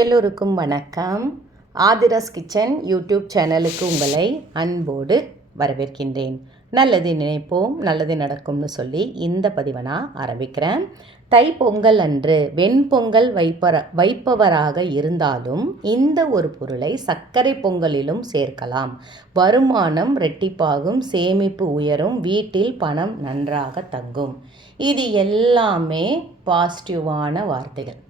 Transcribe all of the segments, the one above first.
எல்லோருக்கும் வணக்கம். Aadhira's kitchen YouTube சேனலுக்கு உங்களை அன்போடு வரவேற்கின்றேன். நல்லது நினைப்போம், நல்லது நடக்கும்னு சொல்லி இந்த பதிவை நான் ஆரம்பிக்கிறேன். தைப்பொங்கல் அன்று வெண்பொங்கல் வைப்பவராக இருந்தாலும் இந்த ஒரு பொருளை சர்க்கரை பொங்கலிலும் சேர்க்கலாம். வருமானம் ரெட்டிப்பாகும், சேமிப்பு உயரும், வீட்டில் பணம் நன்றாக தங்கும். இது எல்லாமே பாசிட்டிவான வார்த்தைகள்.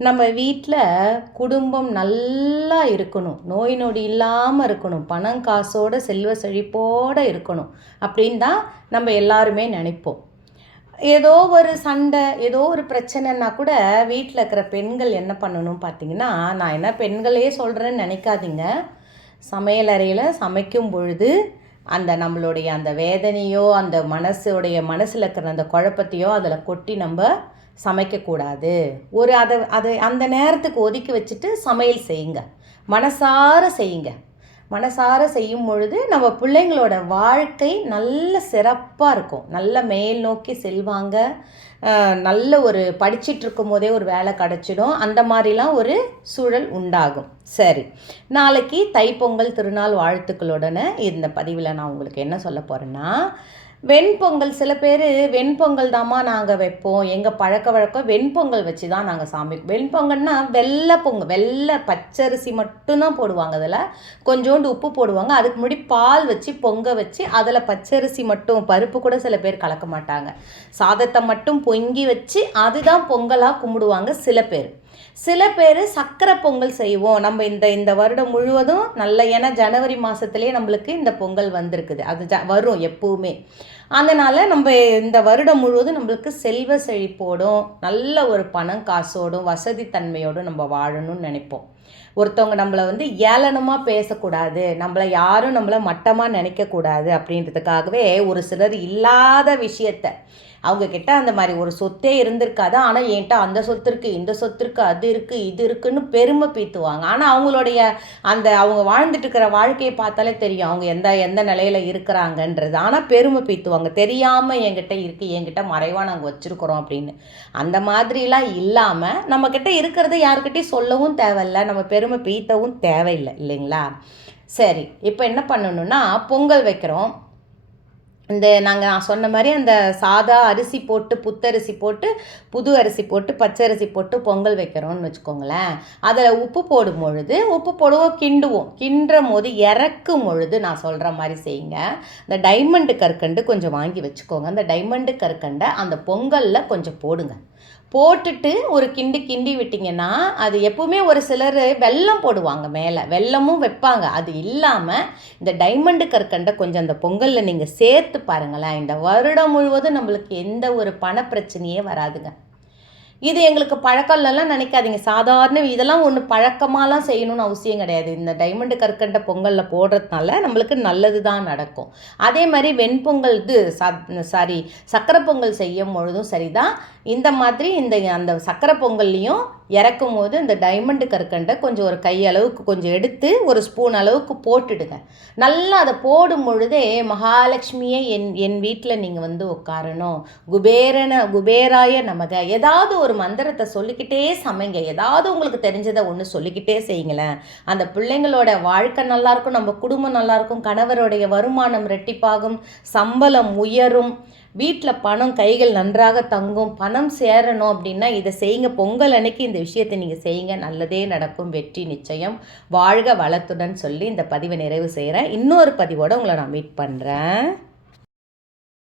நம்ம வீட்டில் குடும்பம் நல்லா இருக்கணும், நோய் நொடி இல்லாமல் இருக்கணும், பணம் காசோடு செல்வ செழிப்போடு இருக்கணும் அப்படின்னு தான் நம்ம எல்லாருமே நினைப்போம். ஏதோ ஒரு சண்டை, ஏதோ ஒரு பிரச்சனைன்னா கூட வீட்டில் இருக்கிற பெண்கள் என்ன பண்ணணும் பார்த்திங்கன்னா, நான் என்ன பெண்களே சொல்கிறேன்னு நினைக்காதீங்க. சமையலறையில் சமைக்கும் பொழுது அந்த நம்மளுடைய அந்த வேதனையோ அந்த மனசில் இருக்கிற அந்த குழப்பத்தையோ அதில் கொட்டி நம்ம சமைக்கக்கூடாது. அதை அந்த நேரத்துக்கு ஒதுக்கி வச்சுட்டு சமையல் செய்யுங்க, மனசார செய்யுங்க. மனசார செய்யும் பொழுது நம்ம பிள்ளைங்களோட வாழ்க்கை நல்ல சிறப்பாக இருக்கும், நல்ல மேல் நோக்கி செல்வாங்க. நல்ல ஒரு படிச்சிட்ருக்கும் போதே ஒரு வேலை கிடச்சிடும், அந்த மாதிரிலாம் ஒரு சூழல் உண்டாகும். சரி, நாளைக்கு தைப்பொங்கல் திருநாள் வாழ்த்துக்களுடனே இந்த பதிவில் நான் உங்களுக்கு என்ன சொல்ல போகிறேன்னா, வெண்பொங்கல். சில பேர் வெண்பொங்கல் தாம்மா நாங்கள் வைப்போம், எங்கள் பழக்க வழக்கம் வெண்பொங்கல் வச்சு தான் நாங்கள் சாமி. வெண்பொங்கல்னா வெள்ளை பச்சரிசி மட்டும்தான் போடுவாங்க, அதில் கொஞ்சோண்டு உப்பு போடுவாங்க. அதுக்கு முன்னாடி பால் வச்சு பொங்க வச்சு அதில் பச்சரிசி மட்டும், பருப்பு கூட சில பேர் கலக்க மாட்டாங்க, சாதத்தை மட்டும் பொங்கி வச்சு அதுதான் பொங்கலாக கும்பிடுவாங்க சில பேர் சக்கரை பொங்கல் செய்வோம். நம்ம இந்த வருடம் முழுவதும் நல்ல, ஏன்னா ஜனவரி மாதத்துலேயே நம்மளுக்கு இந்த பொங்கல் வந்திருக்குது, அது வரும் எப்பவுமே. அதனால் நம்ம இந்த வருடம் முழுவதும் நம்மளுக்கு செல்வ செழிப்போடும் நல்ல ஒரு பணம் காசோடும் வசதி தன்மையோடும் நம்ம வாழணும்னு நினைப்போம். ஒருத்தவங்க நம்மளை ஏளனமாக பேசக்கூடாது, யாரும் நம்மளை மட்டமாக நினைக்கக்கூடாது அப்படின்றதுக்காகவே ஒரு சிலர் இல்லாத விஷயத்தை, அவங்கக்கிட்ட அந்த மாதிரி ஒரு சொத்தே இருந்திருக்காது, ஆனால் என்கிட்ட அந்த சொத்து இருக்குது, இந்த சொத்து இருக்குது, அது இருக்குது, இது இருக்குதுன்னு பெருமை பீத்துவாங்க. ஆனால் அவங்களுடைய அவங்க வாழ்ந்துட்டு இருக்கிற வாழ்க்கையை பார்த்தாலே தெரியும் அவங்க எந்த நிலையில் இருக்கிறாங்கன்றது. ஆனால் பெருமை பீத்துவாங்க, தெரியாமல் என்கிட்ட இருக்குது, என்கிட்ட மறைவாக நாங்கள் வச்சுருக்குறோம் அப்படின்னு. அந்த மாதிரிலாம் இல்லாமல் நம்மக்கிட்ட இருக்கிறத யாருக்கிட்டையும் சொல்லவும் தேவையில்லை, நம்ம பெருமை பீத்தவும் தேவையில்லை, இல்லைங்களா? சரி, இப்போ என்ன பண்ணணுன்னா, பொங்கல் வைக்கிறோம். நான் சொன்ன மாதிரி அந்த சாதா அரிசி போட்டு, புத்தரிசி போட்டு, புது அரிசி போட்டு, பச்சரிசி போட்டு பொங்கல் வைக்கிறோன்னு வச்சுக்கோங்களேன். அதில் உப்பு போடுவோம், கிண்டுற போது இறக்கும் பொழுது நான் சொல்கிற மாதிரி செய்யுங்க. இந்த டைமண்டு கற்கண்டு கொஞ்சம் வாங்கி வச்சுக்கோங்க. அந்த டைமண்டு கற்கண்டை அந்த பொங்கலில் கொஞ்சம் போட்டுட்டு ஒரு கிண்டி விட்டிங்கன்னா, அது எப்பவுமே ஒரு சிலர் வெல்லம் போடுவாங்க, மேலே வெல்லமும் வைப்பாங்க. அது இல்லாமல் இந்த டைமண்டு கற்கண்டை கொஞ்சம் அந்த பொங்கலில் நீங்கள் சேர்த்து பாருங்களேன், இந்த வருடம் முழுவதும் நம்மளுக்கு எந்த ஒரு பணப்பிரச்சனையே வராதுங்க. இது எங்களுக்கு பழக்கம்லாம் நினைக்காதீங்க, சாதாரண இதெல்லாம் ஒன்று பழக்கமாலாம் செய்யணும்னு அவசியம் கிடையாது. இந்த டைமண்டு கற்கண்டை பொங்கலில் போடுறதுனால நம்மளுக்கு நல்லது தான் நடக்கும். அதே மாதிரி வெண்பொங்கல் சக்கரை பொங்கல் செய்யும் பொழுதும் சரிதான். இந்த மாதிரி அந்த சக்கரை பொங்கல்லையும் இறக்கும் போது இந்த டைமண்டு கற்கண்டை கொஞ்சம் ஒரு கை அளவுக்கு கொஞ்சம் எடுத்து ஒரு ஸ்பூன் அளவுக்கு போட்டுடுங்க. நல்லா அதை போடும் பொழுதே மகாலட்சுமியே என் வீட்டில் நீங்கள் உட்காரணும், குபேராய நமக, ஏதாவது ஒரு மந்திரத்தை சொல்லிக்கிட்டே சமைங்க. ஏதாவது உங்களுக்கு தெரிஞ்சதை ஒன்று சொல்லிக்கிட்டே செய்யுங்களேன். அந்த பிள்ளைங்களோட வாழ்க்கை நல்லாயிருக்கும், நம்ம குடும்பம் நல்லாயிருக்கும், கணவருடைய வருமானம் ரெட்டிப்பாகும், சம்பளம் உயரும், வீட்டில் பணம் கைகள் நன்றாக தங்கும். பணம் சேரணும் அப்படின்னா இதை செய்யுங்க. பொங்கல் அன்னைக்கு இந்த விஷயத்தை நீங்கள் செய்யுங்க, நல்லதே நடக்கும், வெற்றி நிச்சயம். வாழ்க வளத்துடன் சொல்லி இந்த பதிவை நிறைவு செய்கிறேன். இன்னொரு பதிவோடு உங்களை நான் மீட் பண்ணுறேன்.